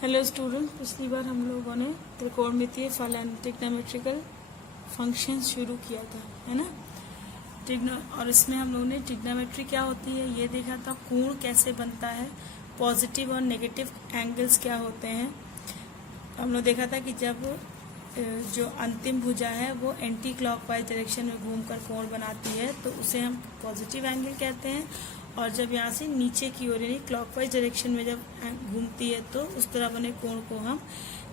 Hello student, पिछली बार हम लोगों ने त्रिकोणमितीय फल एंड ट्रिग्नोमेट्रिकल फंक्शन शुरू किया था, है ना। और इसमें हम लोगों ने ट्रिग्नोमेट्री क्या होती है ये देखा था, कोण कैसे बनता है, पॉजिटिव और नेगेटिव एंगल्स क्या होते हैं। हम लोग देखा था कि जब जो अंतिम भुजा है वो एंटी क्लॉकवाइज डायरेक्शन में घूमकर कोण बनाती है तो उसे हम पॉजिटिव एंगल कहते हैं, और जब यहाँ से नीचे की ओर यानी क्लॉकवाइज डायरेक्शन में जब घूमती है तो उस तरह बने कोण को हम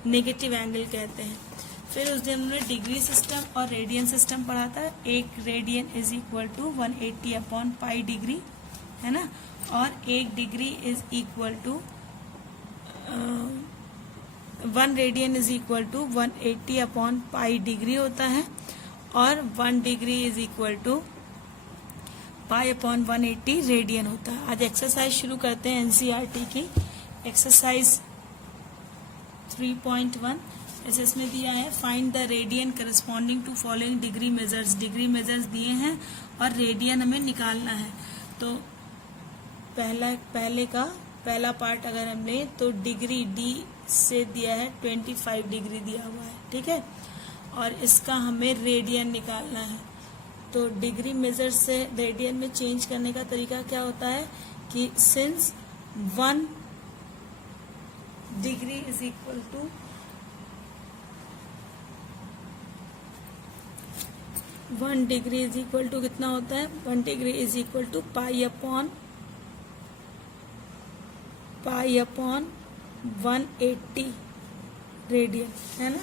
नेगेटिव एंगल कहते हैं। फिर उस दिन हमने डिग्री सिस्टम और रेडियन सिस्टम पढ़ा था। एक radian is equal to 180 upon pi degree, है ना, और एक degree is equal to 1 radian is equal to 180 upon pi degree होता है, और 1 degree is equal to pi upon 180 radian होता है। आज एक्सरसाइज शुरू करते हैं एनसीईआरटी की। एक्सरसाइज 3.1 इसमें दिया है, find the radian corresponding to following degree measures. Degree measures दिए हैं और रेडियन हमें निकालना है। तो पहला पार्ट अगर हम लें तो डिग्री डी से दिया है 25 डिग्री दिया हुआ है, ठीक है, और इसका हमें रेडियन निकालना है। तो डिग्री मेजर से रेडियन में चेंज करने का तरीका क्या होता है कि since 1 degree is equal to 1 degree is equal to कितना होता है, 1 degree is equal to pi upon 180 radian, है ना,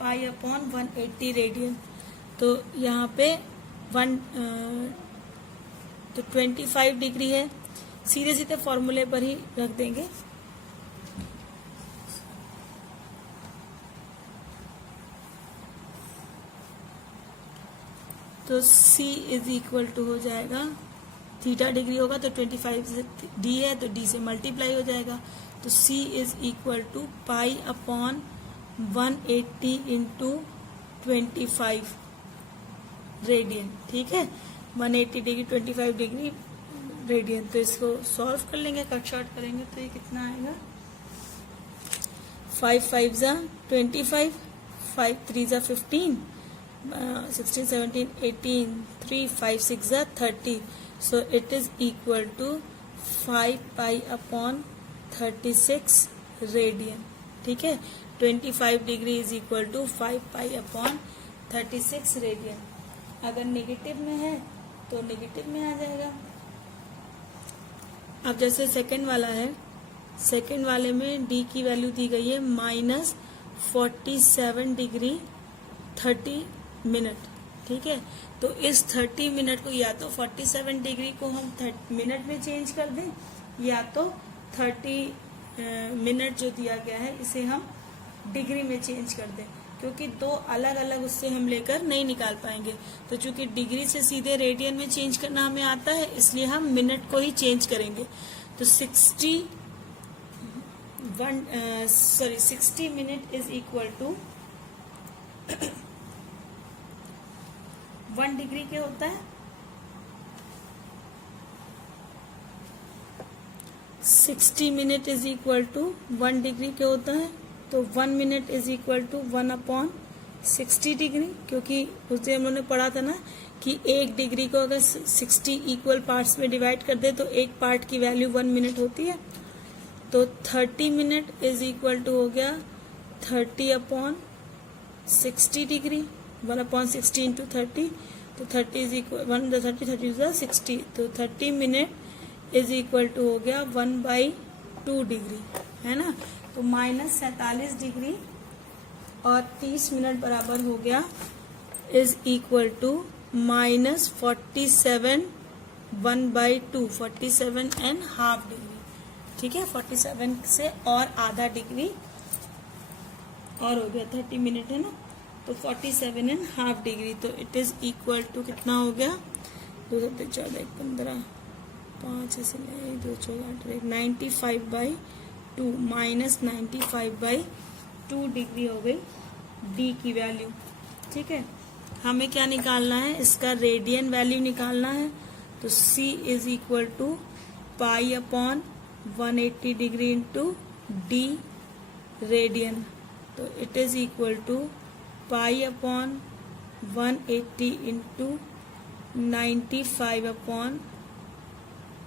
पाई अपॉन 180 रेडियन। तो यहाँ पे 25 डिग्री है, सीधे सीधे फॉर्मूले पर ही रख देंगे। तो C इज इक्वल टू हो जाएगा, थीटा डिग्री होगा तो 25 से D है तो D से मल्टीप्लाई हो जाएगा। तो C is equal to pi upon 180 into 25 radian, ठीक है, 180 डिग्री 25 डिग्री रेडियन। तो इसको सॉल्व कर लेंगे, कट शॉर्ट करेंगे तो ये कितना आएगा, 5 5 जा 25, 5 3 जा 15, 16 17 18, 3 5 6 जा 30। So it is equal to 5 pi upon 36 radian, ठीक है। 25 degree is equal to 5 pi upon 36 radian. अगर नेगेटिव में है तो नेगेटिव में आ जाएगा। अब जैसे सेकंड वाला है, सेकंड वाले में डी की वैल्यू दी गई है -47 डिग्री 30 मिनट, ठीक है। तो इस 30 मिनट को या तो 47 डिग्री को हम मिनट में चेंज कर दें, या तो 30 मिनट जो दिया गया है इसे हम डिग्री में चेंज कर दें, क्योंकि दो अलग अलग उससे हम लेकर नहीं निकाल पाएंगे। तो चूंकि डिग्री से सीधे रेडियन में चेंज करना हमें आता है, इसलिए हम मिनट को ही चेंज करेंगे। तो 60 minute is equal to 1 degree के होता है 60 minute is equal to 1 degree के होता है। तो 1 minute is equal to 1 upon 60 degree, क्योंकि उस दिन हम लोगों ने पढ़ा था ना कि 1 डिग्री को अगर 60 इक्वल पार्ट्स में डिवाइड कर दे तो एक पार्ट की वैल्यू 1 मिनट होती है। तो 30 मिनट इज इक्वल टू हो गया 30 अपॉन 60 डिग्री, 1 अपॉन 60 इंटू 30। तो 30 इज इक्वल 1 30 30 इज 60। तो 30 मिनट इज इक्वल टू हो गया 1/2 डिग्री, है ना। तो -47 डिग्री और 30 मिनट बराबर हो गया इज इक्वल टू -47 1/2, 47.5 डिग्री, ठीक है। 47 से और आधा डिग्री और हो गया, 30 मिनट है ना, तो 47.5 डिग्री। तो इट इज इक्वल टू कितना हो गया, 2 7 14 15 5 ऐसे 2 14 95/2 -95/2 डिग्री हो गई डी की वैल्यू, ठीक है। हमें क्या निकालना है, इसका रेडियन वैल्यू निकालना है। तो C is equal to pi upon 180 degree into D radian. तो it is equal to pi upon 180 into 95 upon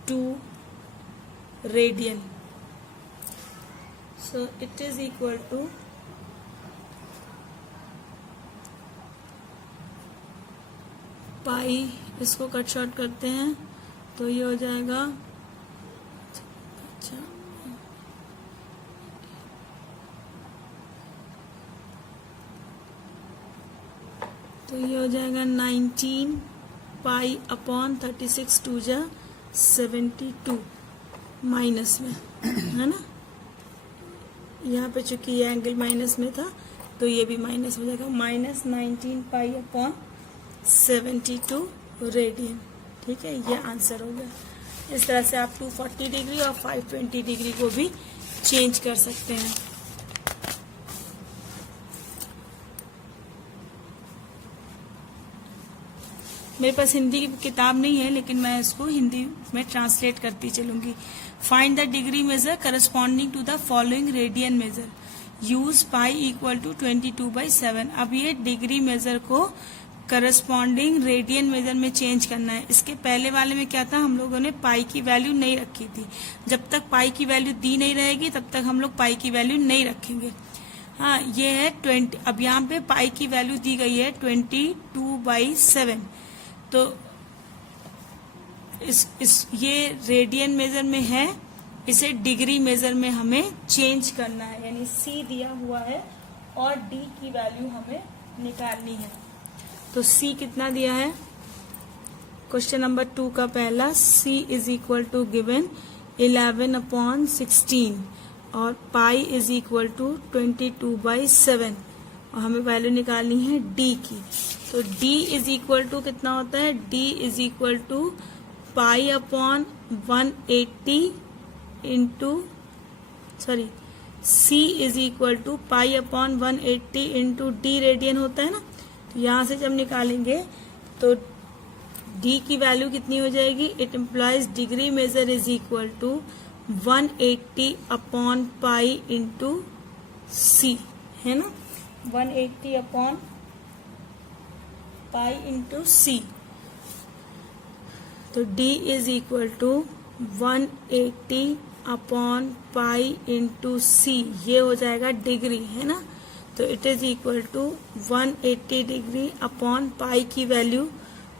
2 radian. So it is equal to pi, इसको कट शॉर्ट करते हैं तो ये हो जाएगा, अच्छा तो ये हो जाएगा 19 पाई अपॉन 36 टू जा 72 माइनस में, है ना। यहाँ पे चूंकि ये एंगल माइनस में था तो ये भी माइनस हो जाएगा, माइनस 19 पाई अपॉन 72 रेडियन। ठीक है, ये आंसर हो गया। इस तरह से आप 240 डिग्री और 520 डिग्री को भी चेंज कर सकते हैं। मेरे पास हिंदी की किताब नहीं है, लेकिन मैं इसको हिंदी में ट्रांसलेट करती चलूंगी। Find the degree measure corresponding to the following radian measure, use pi equal to 22/7। अब ये डिग्री मेजर को करस्पॉन्डिंग रेडियन मेजर में चेंज करना है। इसके पहले वाले में क्या था, हम लोगों ने पाई की वैल्यू नहीं रखी थी। जब तक पाई की वैल्यू दी नहीं रहेगी तब तक हम लोग पाई की वैल्यू नहीं रखेंगे। हाँ, ये है 20। अब यहाँ पे पाई की वैल्यू दी गई है 22/7। तो ये रेडियन मेजर में है, इसे डिग्री मेजर में हमें चेंज करना है, यानी सी दिया हुआ है और डी की वैल्यू हमें निकालनी है। तो C कितना दिया है, क्वेश्चन नंबर 2 का पहला, C is equal to given 11/16 और पाई इज इक्वल टू 22/7 और हमें वैल्यू निकालनी है D की। तो D इज इक्वल टू कितना होता है, D is equal to pi upon 180 into C is equal to pi upon 180 into D radian होता है ना। तो यहाँ से जब निकालेंगे तो D की वैल्यू कितनी हो जाएगी, it implies degree measure is equal to 180 upon pi into C, है ना, 180 अपॉन पाई इंटू C। तो D is equal to 180 upon pi into C, ये हो जाएगा डिग्री, है ना। तो it is equal to 180 degree upon pi की वैल्यू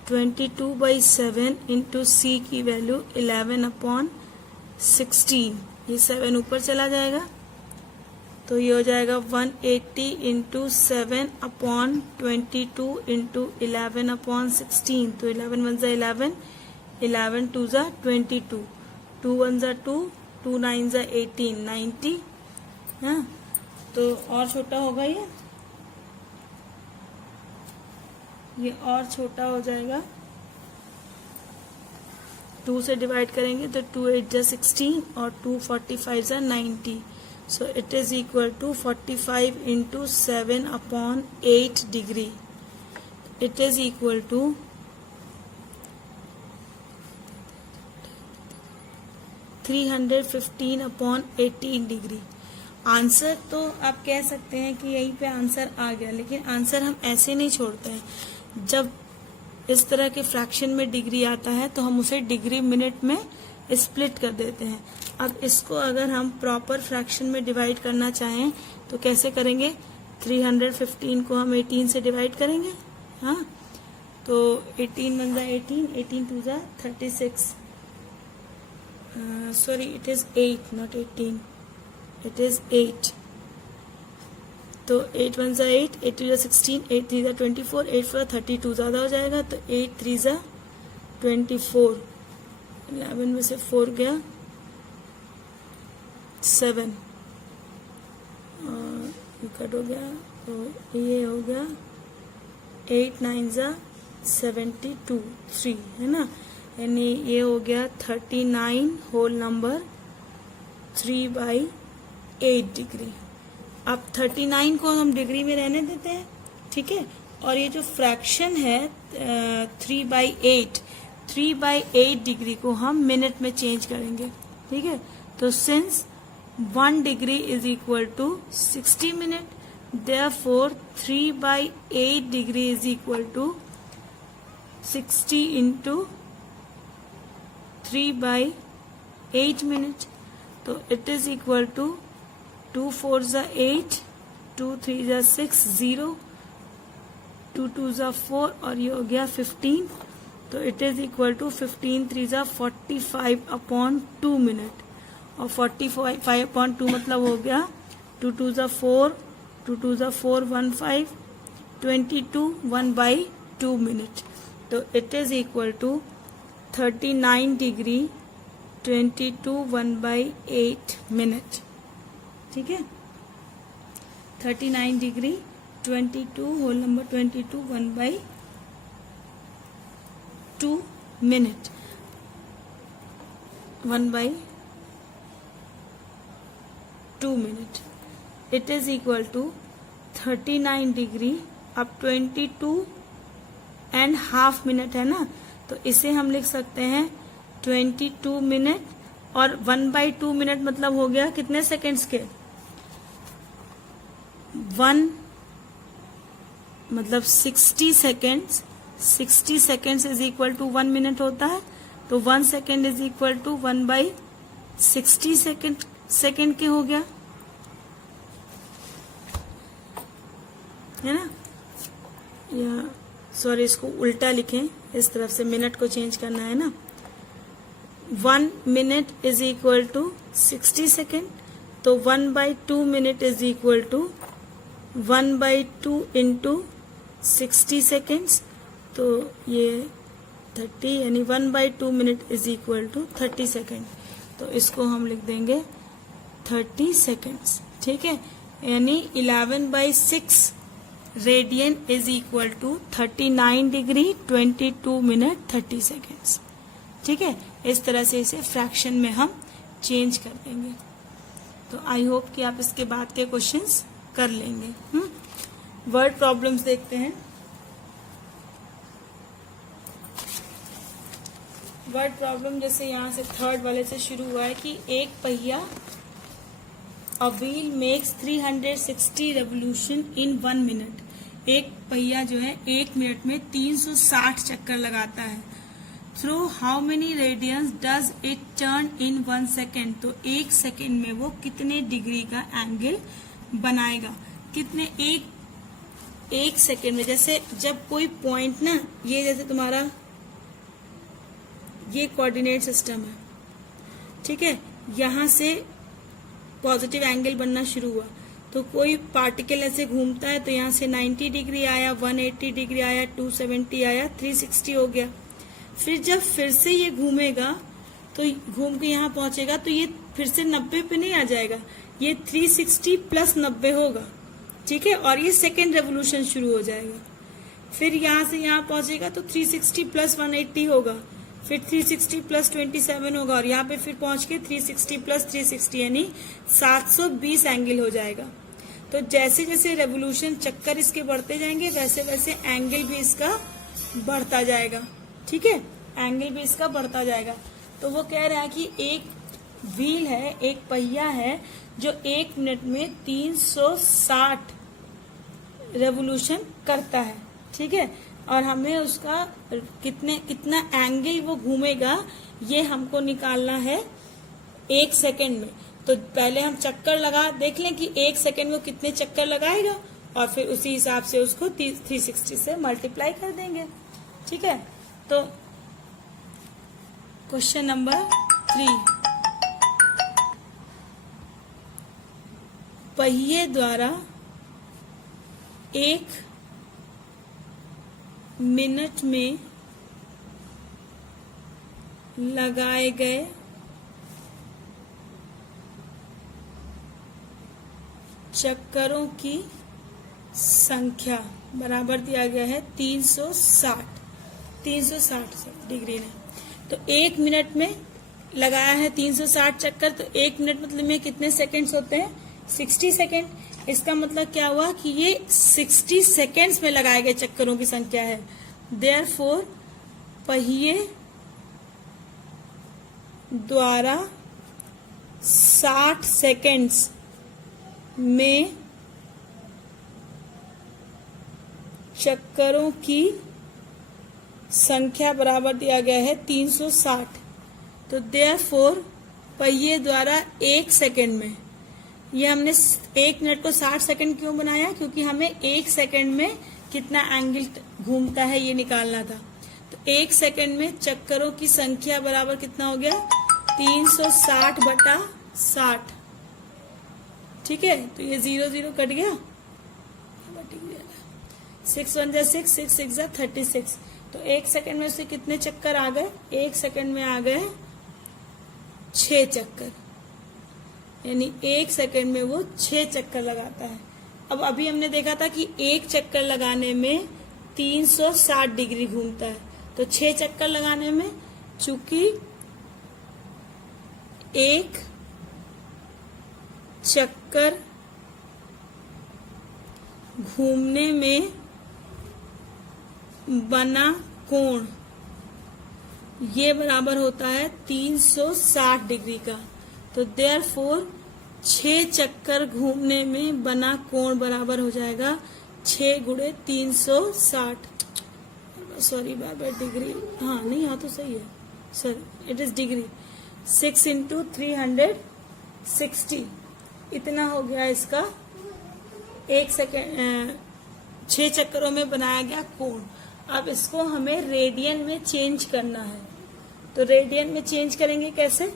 22/7 इंटू C की वैल्यू 11/16। ये 7 ऊपर चला जाएगा तो ये हो जाएगा 180 इंटू 7 अपॉन 22 इंटू 11/16। तो 11 1 जा 11, 11 2 जा 22, 2 1 जा 2, 2 9 जा 18, 90। हाँ, तो और छोटा होगा ये और छोटा हो जाएगा। 2 से डिवाइड करेंगे तो 2 8 जा 16 और 2 45 जा 90। So it is equal to 45 into 7 upon 8 degree. It is equal to 315 upon 18 degree. Answer तो आप कह सकते हैं कि यहीं पे आंसर आ गया, लेकिन आंसर हम ऐसे नहीं छोड़ते हैं। जब इस तरह के फ्रैक्शन में डिग्री आता है तो हम उसे डिग्री मिनट में स्प्लिट कर देते हैं। अब इसको अगर हम प्रॉपर फ्रैक्शन में डिवाइड करना चाहें तो कैसे करेंगे, 315 को हम 18 से डिवाइड करेंगे। हाँ, तो 18 1 जा 18, 18 2 जा 36, sorry it is 8 not 18, it is 8। तो 8 1 जा 8, 8 2 जा 16, 8 3 जा 24, 8 4 32 ज्यादा हो जाएगा तो 8 3 जा 24, 11 में से 4 गया 7 और कट हो गया तो ये हो गया 8 9 जा 72 3, है ना, यानी ये हो गया 39 होल नंबर 3/8 डिग्री। अब 39 को हम डिग्री में रहने देते हैं, ठीक है। और ये जो फ्रैक्शन है 3/8 डिग्री को हम मिनट में चेंज करेंगे, ठीक है। तो since 1 degree is equal to 60 minutes. Therefore 3/8 degree is equal to 60 into 3/8 minutes. तो it is equal to 2 4s are 8, 2 3s are 6, 0, 2 2s are 4 और ये हो गया 15. तो it is equal to 15 3s are 45/2 minute. और 45/2 मतलब हो गया 2 2s are 4, 2 2s are 4, 1 5, 22, 1/2 minute. तो it is equal to 39 degree 22 1/8 minute. ठीक है, 39 degree 22 whole number 22 1/2 minute, 1/2 minute. It is equal to 39 degree. अब 22.5 मिनट है ना, तो इसे हम लिख सकते हैं 22 मिनट. और 1/2 मिनट मतलब हो गया कितने सेकेंड्स के, 1 मतलब 60 seconds. 60 seconds is equal to 1 minute होता है. तो 1 second is equal to 1/60 second के हो गया, है ना. या सॉरी, इसको उल्टा लिखें, इस तरफ से मिनट को चेंज करना है ना. 1 minute is equal to 60 second. तो 1/2 minute is equal to 1/2 into 60 seconds. तो ये 30 यानी 1/2 minute is equal to 30 second. तो इसको हम लिख देंगे 30 सेकेंड्स. ठीक है, यानी 11/6 radian is equal to 39 degree 22 minute 30 seconds. ठीक है, इस तरह से इसे फ्रैक्शन में हम चेंज कर देंगे. तो आई होप कि आप इसके बाद के क्वेश्चंस कर लेंगे. वर्ड प्रॉब्लम्स देखते हैं. वर्ड प्रॉब्लम जैसे यहाँ से थर्ड वाले से शुरू हुआ है कि एक पहिया a wheel makes 360 revolution in 1 minute. एक पहिया जो है 1 मिनट में 360 चक्कर लगाता है. Through how many radians does it turn in 1 second. तो 1 सेकेंड में वो कितने डिग्री का एंगल बनाएगा, कितने एक सेकेंड में. जैसे जब कोई पॉइंट ना, ये जैसे तुम्हारा ये कोऑर्डिनेट सिस्टम है, ठीक है, यहां से पॉजिटिव एंगल बनना शुरू हुआ. तो कोई पार्टिकल ऐसे घूमता है तो यहाँ से 90 डिग्री आया, 180 डिग्री आया, 270 आया, 360 हो गया. फिर जब फिर से ये घूमेगा तो घूम के यहाँ पहुंचेगा तो ये फिर से 90 पे नहीं आ जाएगा, ये 360 प्लस 90 होगा. ठीक है, और ये सेकेंड रेवोल्यूशन शुरू हो जाएगा. फिर यहाँ से यहाँ पहुंचेगा तो 360 प्लस 180 होगा, फिर 360 प्लस 27 होगा, और यहाँ पे फिर पहुंच के 360 प्लस 360 यानी 720 एंगल हो जाएगा. तो जैसे जैसे रेवोल्यूशन चक्कर इसके बढ़ते जाएंगे वैसे वैसे एंगल भी इसका बढ़ता जाएगा. ठीक है, एंगल भी इसका बढ़ता जाएगा. तो वो कह रहा है कि एक व्हील है, एक पहिया है जो 1 मिनट में 360 रेवोल्यूशन करता है. ठीक है, और हमें उसका कितना एंगल वो घूमेगा ये हमको निकालना है 1 सेकेंड में. तो पहले हम चक्कर लगा देख लें कि 1 सेकेंड में वो कितने चक्कर लगाएगा, और फिर उसी हिसाब से उसको 360 से मल्टीप्लाई कर देंगे. ठीक है, तो क्वेश्चन नंबर 3, पहिए द्वारा 1 मिनट में लगाए गए चक्करों की संख्या बराबर दिया गया है 360 डिग्री में. तो 1 मिनट में लगाया है 360 चक्कर, तो 1 मिनट मतलब में कितने सेकंड्स होते हैं, 60 सेकंड. इसका मतलब क्या हुआ कि ये 60 सेकेंड्स में लगाए गए चक्करों की संख्या है. देयरफॉर पहिए द्वारा 60 सेकेंड्स में चक्करों की संख्या बराबर दिया गया है 360। तो देयरफॉर पहिए द्वारा 1 सेकेंड में, ये हमने 1 मिनट को 60 सेकेंड क्यों बनाया, क्योंकि हमें 1 सेकेंड में कितना एंगल घूमता है ये निकालना था। तो 1 सेकेंड में चक्करों की संख्या बराबर कितना हो गया, 360/60। ठीक है, तो ये 0 0 कट गया, 6 1 जा 6, 6 6 जा 36। तो 1 सेकेंड में से कितने चक्कर आ गए, 1 सेकेंड में आ गए 6 चक्कर, यानी 1 सेकेंड में वो 6 चक्कर लगाता है। अब अभी हमने देखा था कि 1 चक्कर लगाने में 360 डिग्री घूमता है, तो 6 चक्कर लगाने में, चूंकि 1 चक्कर घूमने में बना कोण ये बराबर होता है 360 डिग्री का। तो देयरफॉर 6 चक्कर घूमने में बना कोण बराबर हो जाएगा 6 × 360, सॉरी बाबा डिग्री, हाँ नहीं यहाँ तो सही है सर, इट इज डिग्री, 6 × 360, इतना हो गया इसका 1 सेकेंड 6 चक्करों में बनाया गया कोण। अब इसको हमें रेडियन में चेंज करना है, तो रेडियन में चेंज करेंगे कैसे,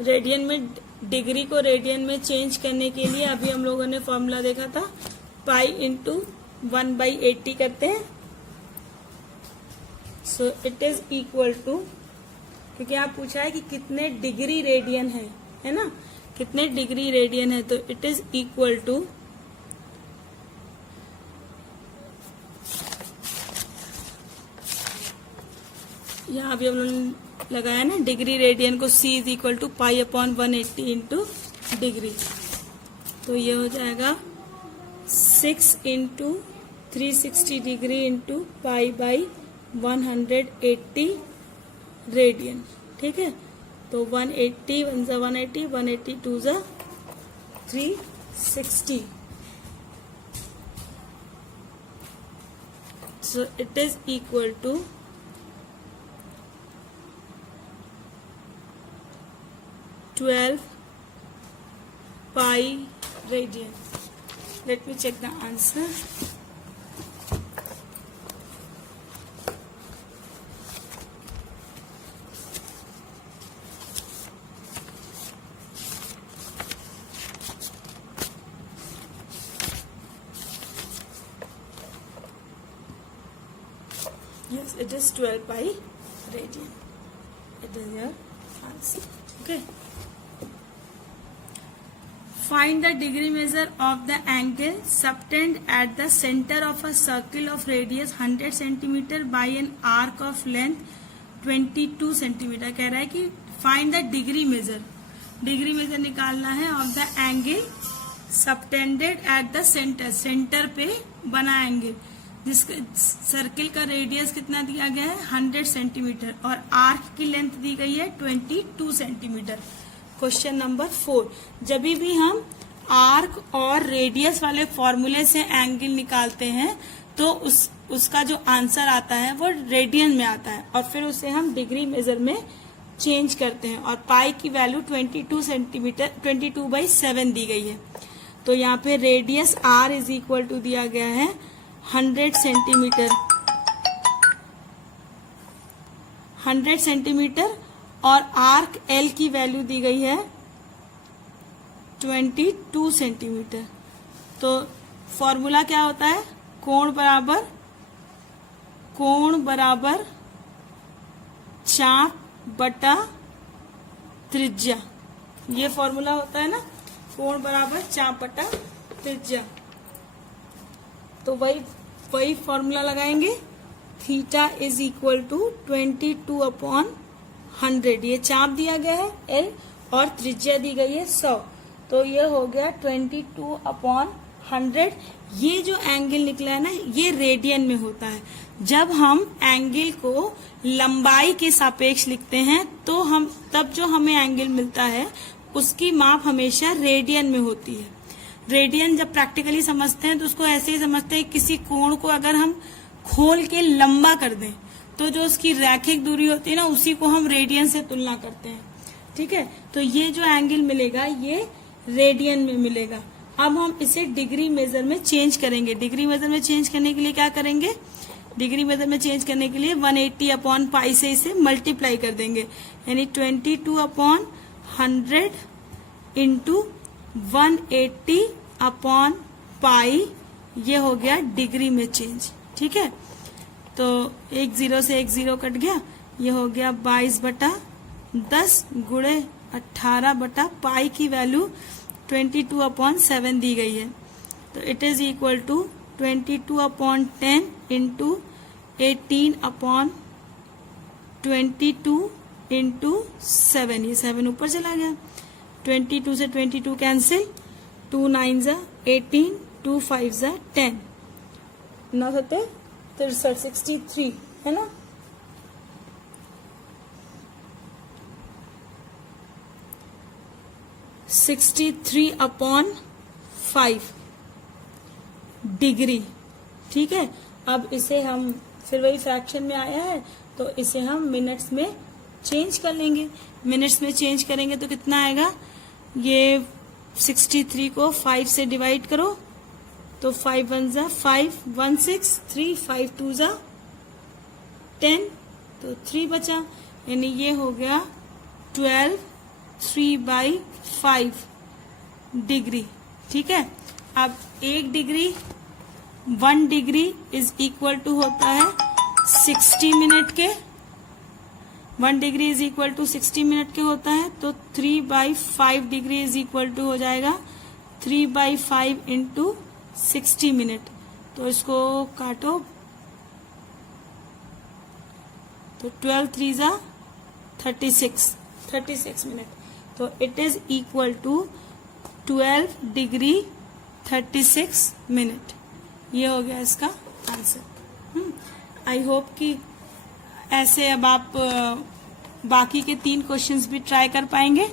रेडियन में, डिग्री को रेडियन में चेंज करने के लिए अभी हम लोगों ने फॉर्मूला देखा था, पाई × 1/80 करते हैं। So it is equal to, क्योंकि आप पूछा है कि कितने डिग्री रेडियन है ना, कितने डिग्री रेडियन है, तो इट इज इक्वल टू यहाँ भी हम लोगों ने लगाया ना डिग्री रेडियन को, C is equal to π/180 into degree, तो ये हो जाएगा 6 × 360 डिग्री इंटू π/180 रेडियन। ठीक है, तो 180 1 × 180, 180 2 × 360, so it is equal to 12 pi radian. Let me check the answer. Yes, it is 12 pi radian. It is your answer. Okay. Find the degree measure of the angle subtend at the center of a circle of radius 100 cm by an arc of length 22 cm. कह रहा है कि find the degree measure, डिग्री मेजर निकालना है of the angle subtended at the center, centre पे बना एंगल जिसका सर्किल का रेडियस कितना दिया गया है 100 सेंटीमीटर और आर्क की लेंथ दी गई है 22 सेंटीमीटर। क्वेश्चन नंबर 4, जब भी हम आर्क और रेडियस वाले फॉर्मूले से एंगल निकालते हैं तो उसका जो आंसर आता है वो रेडियन में आता है और फिर उसे हम डिग्री मेजर में चेंज करते हैं और पाई की वैल्यू 22 सेंटीमीटर 22/7 दी गई है। तो यहाँ पे radius R is equal to दिया गया है 100 सेंटीमीटर और आर्क एल की वैल्यू दी गई है 22 सेंटीमीटर। तो फॉर्मूला क्या होता है, कोण बराबर चाप बटा त्रिज्या, ये फॉर्मूला होता है ना, कोण बराबर चाप बटा त्रिज्या। तो वही फॉर्मूला लगाएंगे, थीटा इज इक्वल टू 22/100, ये चाप दिया गया है एल और त्रिज्या दी गई है 100, तो ये हो गया 22/100 100। ये जो एंगल निकला है ना, ये रेडियन में होता है। जब हम एंगल को लंबाई के सापेक्ष लिखते हैं तो हम तब जो हमें एंगल मिलता है उसकी माप हमेशा रेडियन में होती है। रेडियन जब प्रैक्टिकली समझते हैं तो उसको ऐसे ही समझते हैं, किसी कोण को अगर हम खोल के लंबा कर दें तो जो उसकी रैखिक दूरी होती है ना, उसी को हम रेडियन से तुलना करते हैं। ठीक है, तो ये जो एंगल मिलेगा ये रेडियन में मिलेगा। अब हम इसे डिग्री मेजर में चेंज करेंगे। डिग्री मेजर में चेंज करने के लिए क्या करेंगे? डिग्री मेजर में चेंज करने के लिए 180/π से इसे मल्टीप्लाई कर देंगे, यानी 22/100 इंटू 180/π, ये हो गया डिग्री में चेंज। ठीक है, तो एक 0 से एक 0 कट गया, ये हो गया 22/10 गुणे 18/π की वैल्यू 22/7 दी गई है। तो it is equal to 22/10 into 18/22 into 7, ये 7 ऊपर चला गया। 22 से 22 कैंसिल, 2 9 18, 2 5 10, 9 7 63, 63 है ना। (63/5 डिग्री। ठीक है, अब इसे हम फिर वही फ्रैक्शन में आया है तो इसे हम मिनट्स में चेंज कर लेंगे। मिनट्स में चेंज करेंगे तो कितना आएगा? ये 63 को 5 से डिवाइड करो तो 5 1 जा 5, 1 6, 3 5 2 जा 10, तो 3 बचा, यानी ये हो गया 12 3/5 डिग्री। ठीक है, अब 1 degree 1 degree is equal to होता है 60 मिनट के। 1 degree is equal to 60 minute के होता है, तो 3/5 डिग्री इज इक्वल टू हो जाएगा 3/5 इंटू 60 मिनट। तो इसको काटो तो 12 3 जा 36 मिनट। तो it is equal to 12 degree 36 minute. ये हो गया इसका आंसर। आई होप कि ऐसे अब आप बाकी के 3 क्वेश्चंस भी ट्राई कर पाएंगे।